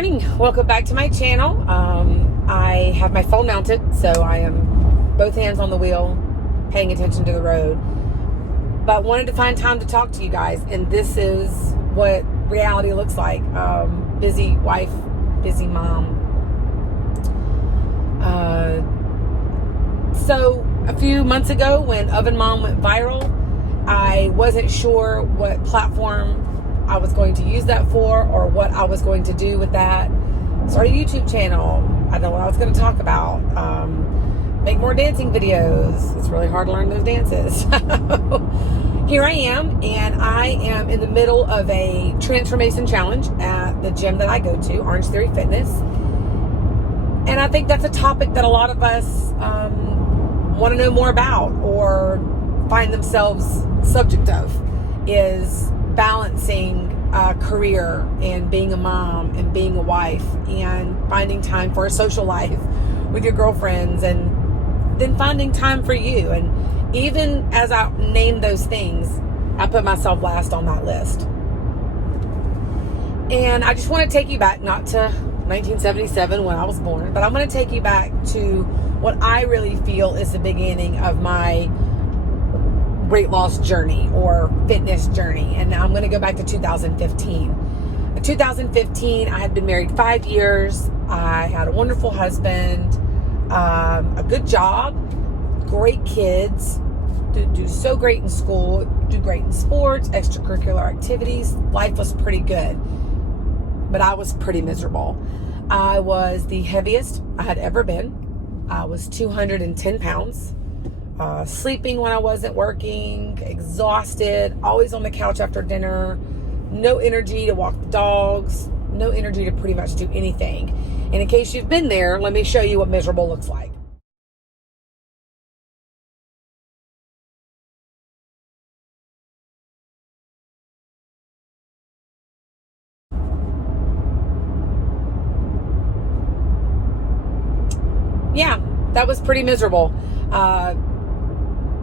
morning. Welcome back to my channel. I have my phone mounted, so I am both hands on the wheel, paying attention to the road. But wanted to find time to talk to you guys, and this is what reality looks like. Busy wife, busy mom. So a few months ago when Oven Mom went viral, I wasn't sure what platform I was going to use that for or what I was going to do with that. Started a YouTube channel. I don't know what I was going to talk about. Make more dancing videos. It's really hard to learn those dances. Here I am, and I am in the middle of a transformation challenge at the gym that I go to, Orange Theory Fitness. And I think that's a topic that a lot of us want to know more about or find themselves subject of, is balancing a career and being a mom and being a wife and finding time for a social life with your girlfriends and then finding time for you. And even as I name those things, I put myself last on that list. And I just want to take you back, not to 1977 when I was born, but I'm going to take you back to what I really feel is the beginning of my weight loss journey or fitness journey. And now I'm going to go back to 2015. In 2015, I had been married 5 years. I had a wonderful husband, a good job, great kids, do so great in school, do great in sports, extracurricular activities. Life was pretty good, but I was pretty miserable. I was the heaviest I had ever been. I was 210 pounds. Sleeping when I wasn't working, exhausted, always on the couch after dinner, no energy to walk the dogs, no energy to pretty much do anything. And in case you've been there, let me show you what miserable looks like. Yeah, that was pretty miserable.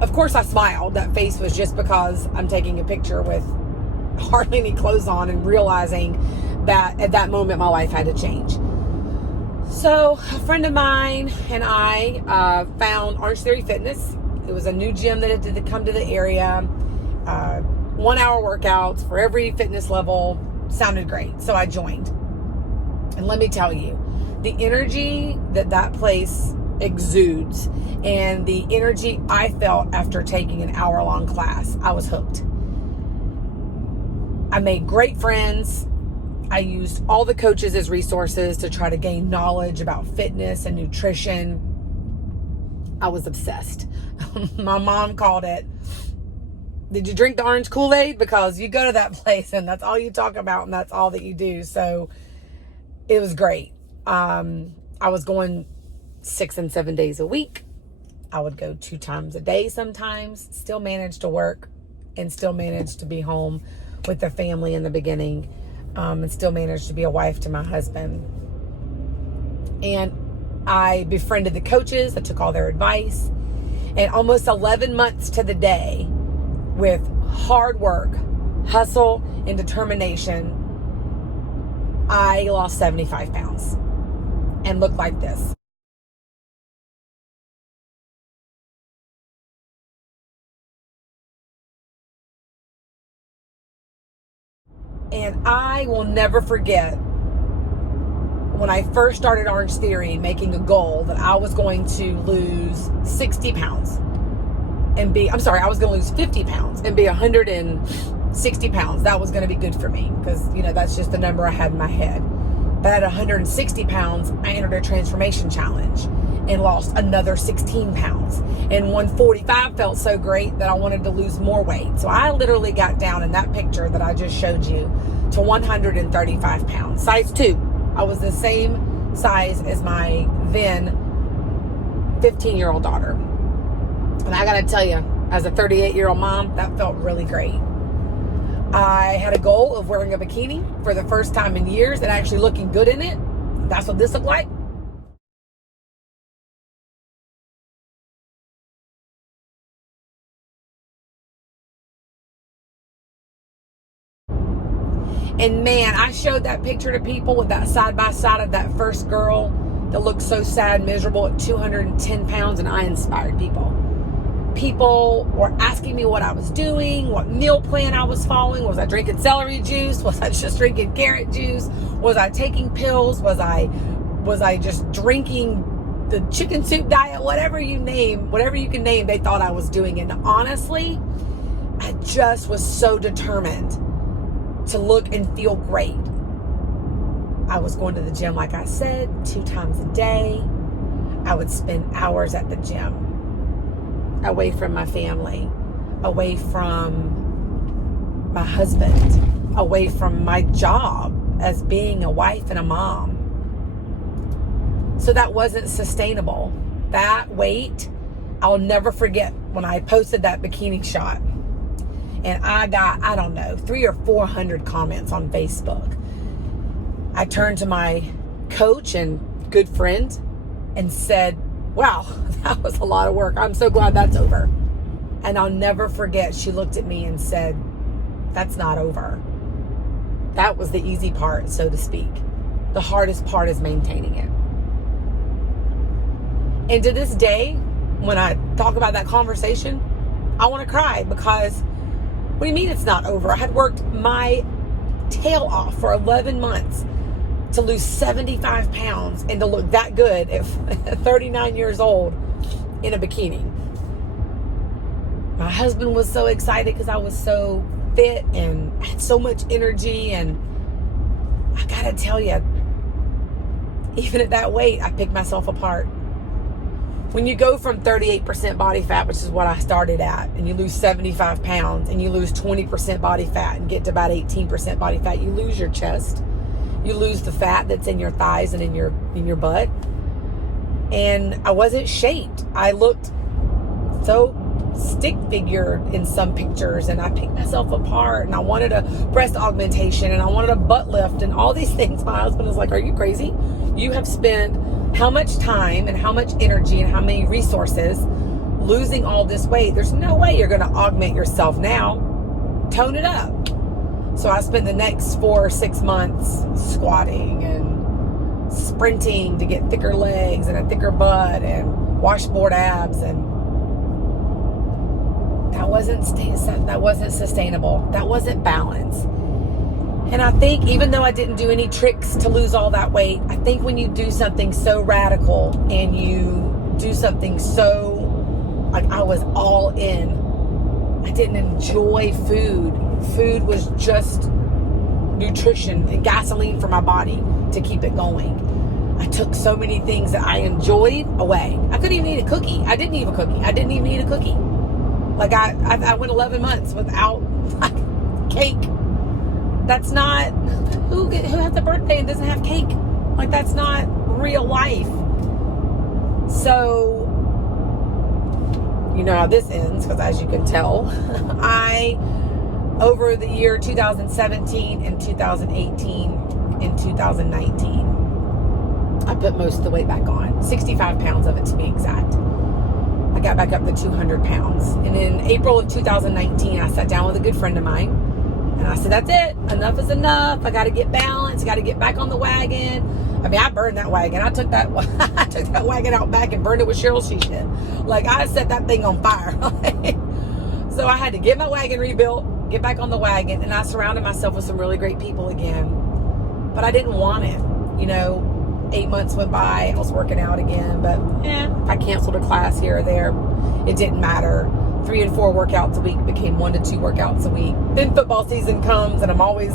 Of course I smiled. That face was just because I'm taking a picture with hardly any clothes on and realizing that at that moment my life had to change. So a friend of mine and I found Orange Theory Fitness. It was a new gym that had come to the area. 1 hour workouts for every fitness level. Sounded great. So I joined. And let me tell you, the energy that place exudes and the energy I felt after taking an hour-long class, I was hooked. I made great friends. I used all the coaches as resources to try to gain knowledge about fitness and nutrition. I was obsessed. My mom called it, did you drink the orange Kool-Aid? Because you go to that place and that's all you talk about and that's all that you do. So it was great. I was going 6 and 7 days a week. I would go 2 times a day sometimes, still managed to work and still managed to be home with the family in the beginning, and still managed to be a wife to my husband. And I befriended the coaches. I took all their advice. And almost 11 months to the day, with hard work, hustle, and determination, I lost 75 pounds and looked like this. And I will never forget when I first started Orange Theory, making a goal that I was going to lose 60 pounds and I was going to lose 50 pounds and be 160 pounds. That was going to be good for me because, that's just the number I had in my head. But at 160 pounds, I entered a transformation challenge and lost another 16 pounds. And 145 felt so great that I wanted to lose more weight. So I literally got down in that picture that I just showed you to 135 pounds, size 2. I was the same size as my then 15-year-old daughter. And I got to tell you, as a 38-year-old mom, that felt really great. I had a goal of wearing a bikini for the first time in years and actually looking good in it. That's what this looked like. And man, I showed that picture to people with that side by side of that first girl that looked so sad, miserable at 210 pounds, and I inspired people. People were asking me what I was doing, what meal plan I was following. Was I drinking celery juice? Was I just drinking carrot juice? Was I taking pills? Was I just drinking the chicken soup diet? Whatever you can name, they thought I was doing. And honestly, I just was so determined to look and feel great. I was going to the gym, like I said, 2 times a day. I would spend hours at the gym, away from my family, away from my husband, away from my job as being a wife and a mom. So that wasn't sustainable. That weight, I'll never forget when I posted that bikini shot. And I got, 300 or 400 comments on Facebook. I turned to my coach and good friend and said, wow, that was a lot of work. I'm so glad that's over. And I'll never forget, she looked at me and said, that's not over. That was the easy part, so to speak. The hardest part is maintaining it. And to this day, when I talk about that conversation, I want to cry because, what do you mean it's not over? I had worked my tail off for 11 months to lose 75 pounds and to look that good at 39 years old in a bikini. My husband was so excited because I was so fit and had so much energy. And I gotta tell you, even at that weight, I picked myself apart. When you go from 38% body fat, which is what I started at, and you lose 75 pounds and you lose 20% body fat and get to about 18% body fat, you lose your chest. You lose the fat that's in your thighs and in your butt. And I wasn't shaped. I looked so stick figured in some pictures, and I picked myself apart, and I wanted a breast augmentation, and I wanted a butt lift, and all these things. My husband was like, are you crazy? You have spent how much time and how much energy and how many resources losing all this weight. There's no way you're going to augment yourself now. Tone it up. So I spent the next 4 or 6 months squatting and sprinting to get thicker legs and a thicker butt and washboard abs, and that wasn't sustainable. That wasn't balance. And I think even though I didn't do any tricks to lose all that weight, I think when you do something so radical and you do something so, like I was all in, I didn't enjoy food. Food was just nutrition and gasoline for my body to keep it going. I took so many things that I enjoyed away. I couldn't even eat a cookie. I didn't eat a cookie. I didn't even eat a cookie. Like I went 11 months without cake. That's not, who has a birthday and doesn't have cake? Like, that's not real life. So, you know how this ends, because as you can tell, over the year 2017 and 2018 and 2019, I put most of the weight back on. 65 pounds of it, to be exact. I got back up to 200 pounds. And in April of 2019, I sat down with a good friend of mine. And I said, that's it. Enough is enough. I got to get balanced. I got to get back on the wagon. I mean, I burned that wagon. I took that wagon out back and burned it with Cheryl Sheeshan. Like, I set that thing on fire. So I had to get my wagon rebuilt, get back on the wagon, and I surrounded myself with some really great people again. But I didn't want it. You know, 8 months went by. I was working out again. But, I canceled a class here or there. It didn't matter. 3 and 4 workouts a week became 1 to 2 workouts a week. Then football season comes, and I'm always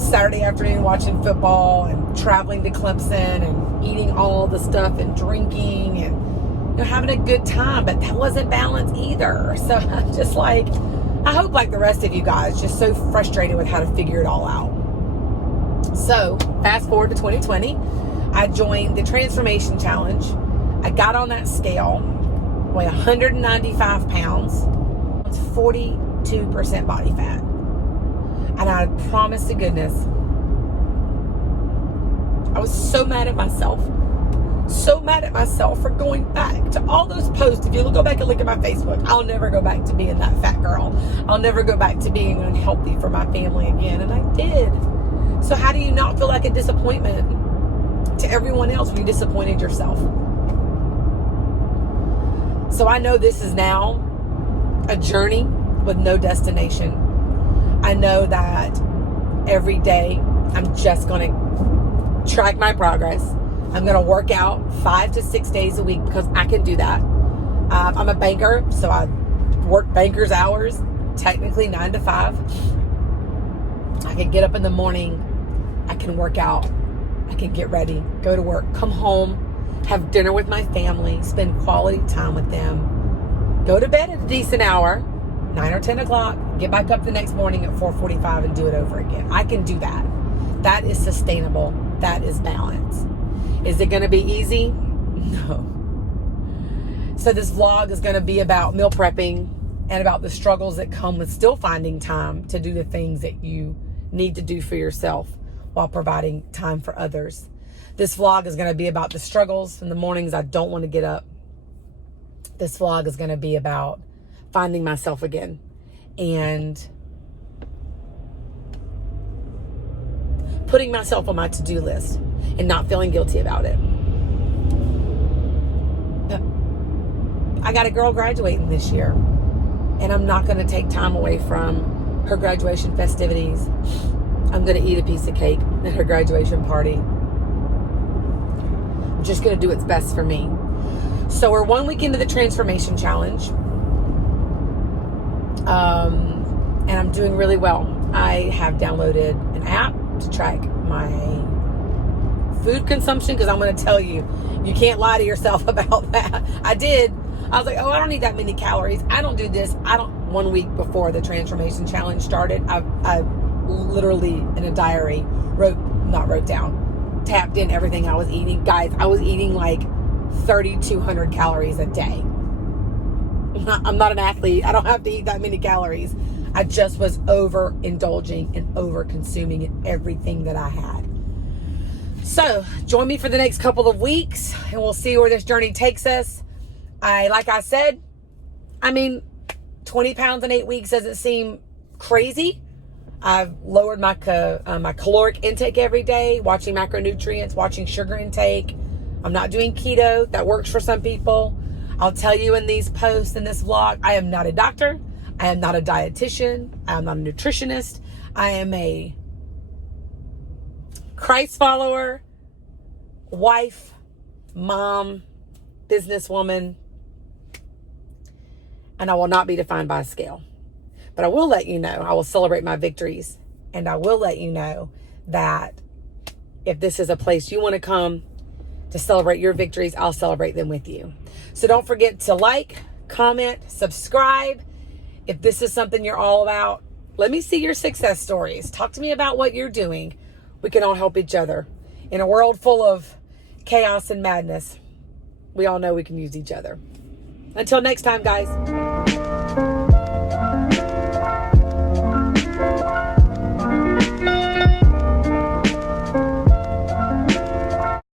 Saturday afternoon watching football and traveling to Clemson and eating all the stuff and drinking and having a good time. But that wasn't balanced either. So I'm just like, I hope like the rest of you guys, just so frustrated with how to figure it all out. So fast forward to 2020, I joined the Transformation Challenge. I got on that scale. Weigh 195 pounds, 42% body fat. And I promise to goodness, I was so mad at myself. So mad at myself for going back to all those posts. If you go back and look at my Facebook, I'll never go back to being that fat girl. I'll never go back to being unhealthy for my family again. And I did. So how do you not feel like a disappointment to everyone else when you disappointed yourself? So I know this is now a journey with no destination. I know that every day I'm just going to track my progress. I'm going to work out 5 to 6 days a week because I can do that. I'm a banker, so I work banker's hours, technically 9 to 5. I can get up in the morning. I can work out. I can get ready, go to work, come home, have dinner with my family, spend quality time with them, go to bed at a decent hour, 9 or 10 o'clock, get back up the next morning at 4:45 and do it over again. I can do that. That is sustainable. That is balance. Is it going to be easy? No. So this vlog is going to be about meal prepping and about the struggles that come with still finding time to do the things that you need to do for yourself while providing time for others. This vlog is going to be about the struggles in the mornings I don't want to get up. This vlog is going to be about finding myself again and putting myself on my to-do list and not feeling guilty about it. I got a girl graduating this year, and I'm not going to take time away from her graduation festivities. I'm going to eat a piece of cake at her graduation party. I'm just going to do what's best for me. So we're 1 week into the transformation challenge. And I'm doing really well. I have downloaded an app to track my food consumption because I'm going to tell you, you can't lie to yourself about that. I was like, I don't need that many calories. I don't do this. 1 week before the transformation challenge started, I literally in a diary tapped in everything I was eating. Guys, I was eating like 3,200 calories a day. I'm not an athlete. I don't have to eat that many calories. I just was overindulging and over consuming in everything that I had. So join me for the next couple of weeks and we'll see where this journey takes us. Like I said, 20 pounds in 8 weeks doesn't seem crazy. I've lowered my caloric intake every day, watching macronutrients, watching sugar intake. I'm not doing keto. That works for some people. I'll tell you in these posts, in this vlog, I am not a doctor. I am not a dietitian. I am not a nutritionist. I am a Christ follower, wife, mom, businesswoman, and I will not be defined by a scale. But I will let you know, I will celebrate my victories, and I will let you know that if this is a place you want to come to celebrate your victories, I'll celebrate them with you. So don't forget to like, comment, subscribe. If this is something you're all about, let me see your success stories. Talk to me about what you're doing. We can all help each other. In a world full of chaos and madness, we all know we can use each other. Until next time, guys.